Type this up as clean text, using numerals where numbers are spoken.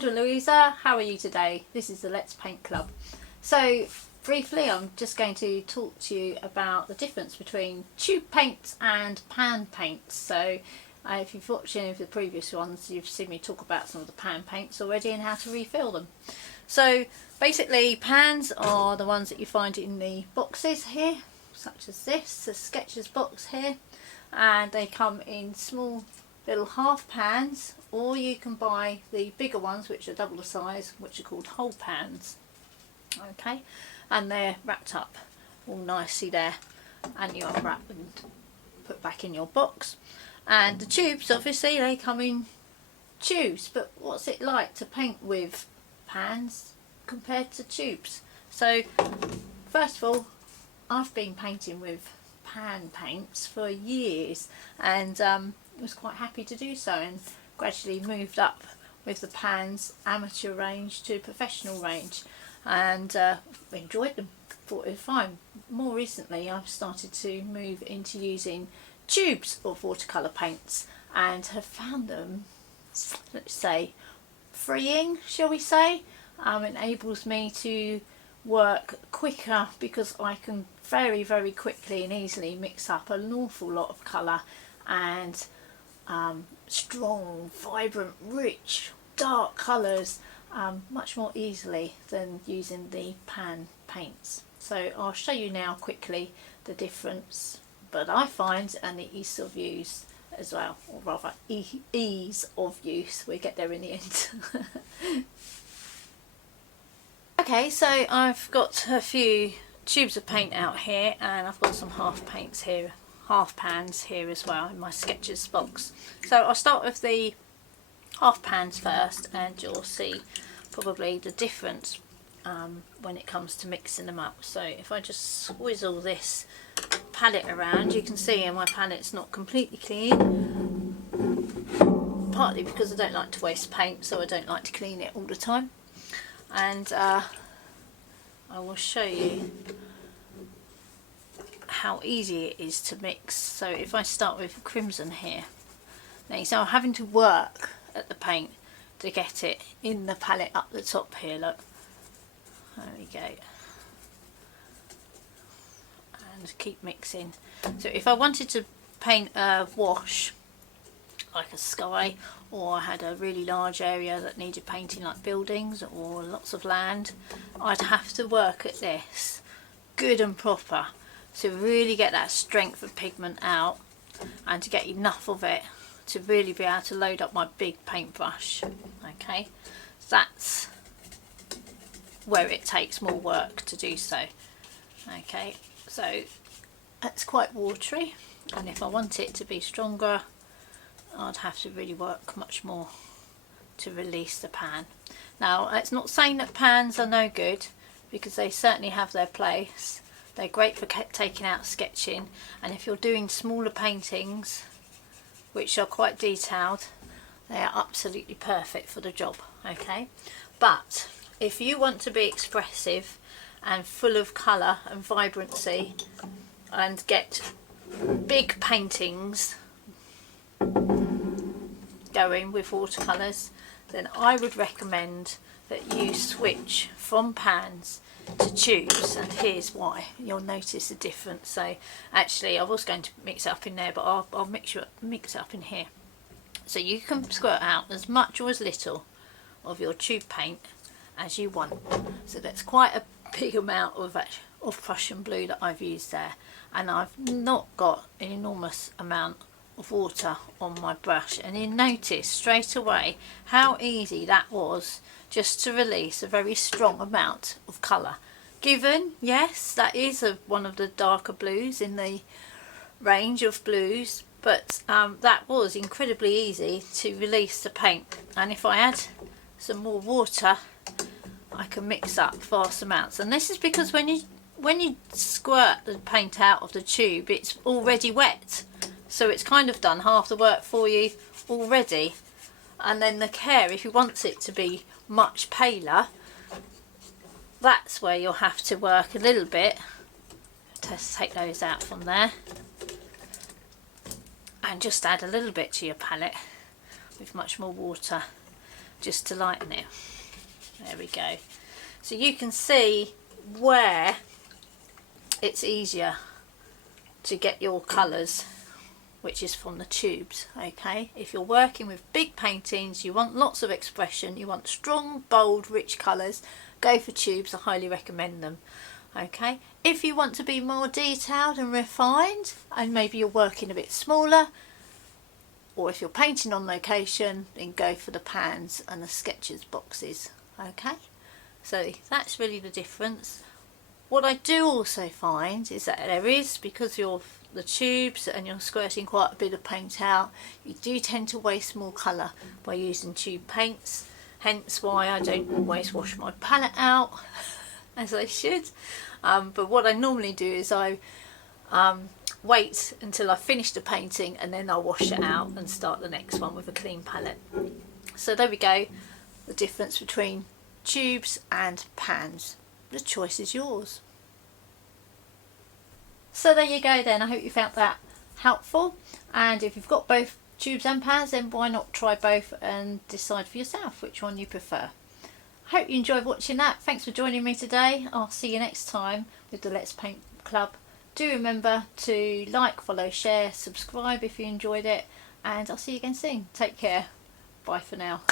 Sandra and Louisa, how are you today? This is the Let's Paint Club. So briefly I'm just going to talk to you about the difference between tube paints and pan paints. So if you've watched any of the previous ones, you've seen me talk about some of the pan paints already and how to refill them. So basically pans are the ones that you find in the boxes here, such as this, the Sketchers box here, and they come in small little half pans, or you can buy the bigger ones which are double the size, which are called whole pans. Okay, and they're wrapped up all nicely there, and you unwrap and put back in your box. And the tubes, obviously they come in tubes, but what's it like to paint with pans compared to tubes? So first of all, I've been painting with pan paints for years, and was quite happy to do so, and gradually moved up with the pans amateur range to professional range, and enjoyed them, thought it was fine. More recently I've started to move into using tubes of watercolour paints and have found them, let's say, freeing, shall we say. Enables me to work quicker because I can very quickly and easily mix up an awful lot of colour and strong, vibrant, rich, dark colours much more easily than using the pan paints. So I'll show you now quickly the difference, but I find, and the ease of use as well, or rather ease of use. We get there in the end. Okay, so I've got a few tubes of paint out here, and I've got some half pans here as well in my Sketchers box. So I'll start with the half pans first, and you'll see probably the difference when it comes to mixing them up. So if I just swizzle this palette around, you can see my palette's not completely clean, partly because I don't like to waste paint, so I don't like to clean it all the time. And I will show you how easy it is to mix. So if I start with crimson here, now so I'm having to work at the paint to get it in the palette up the top here, look, there we go, and keep mixing. So if I wanted to paint a wash like a sky, or I had a really large area that needed painting like buildings or lots of land, I'd have to work at this good and proper to really get that strength of pigment out and to get enough of it to really be able to load up my big paintbrush. Okay, that's where it takes more work to do so. Okay, so that's quite watery, and if I want it to be stronger, I'd have to really work much more to release the pan. Now, it's not saying that pans are no good, because they certainly have their place. They're great for taking out sketching, and if you're doing smaller paintings which are quite detailed, they are absolutely perfect for the job. Okay, but if you want to be expressive and full of colour and vibrancy and get big paintings going with watercolours, then I would recommend that you switch from pans to tubes, and here's why. You'll notice the difference. So actually I was going to mix it up in there, but I'll mix it up in here. So you can squirt out as much or as little of your tube paint as you want. So that's quite a big amount of Prussian blue that I've used there, and I've not got an enormous amount of water on my brush, and you notice straight away how easy that was just to release a very strong amount of colour. Given, yes, that is one of the darker blues in the range of blues, but that was incredibly easy to release the paint, and if I add some more water I can mix up vast amounts. And this is because when you squirt the paint out of the tube, it's already wet, so it's kind of done half the work for you already. And then the care, if you want it to be much paler, that's where you'll have to work a little bit. Just take those out from there and just add a little bit to your palette with much more water, just to lighten it. There we go. So you can see where it's easier to get your colours, which is from the tubes. Okay, if you're working with big paintings, you want lots of expression, you want strong, bold, rich colours, go for tubes. I highly recommend them. Okay, if you want to be more detailed and refined, and maybe you're working a bit smaller, or if you're painting on location, then go for the pans and the sketches boxes. Okay, so that's really the difference. What I do also find is that there is, because you're the tubes and you're squirting quite a bit of paint out, you do tend to waste more colour by using tube paints, hence why I don't always wash my palette out as I should. But what I normally do is I wait until I finish the painting and then I'll wash it out and start the next one with a clean palette. So there we go, the difference between tubes and pans. The choice is yours. So there you go then. I hope you found that helpful, and if you've got both tubes and pans, then why not try both and decide for yourself which one you prefer. I hope you enjoyed watching that. Thanks for joining me today. I'll see you next time with the Let's Paint Club. Do remember to like, follow, share, subscribe if you enjoyed it, and I'll see you again soon. Take care. Bye for now.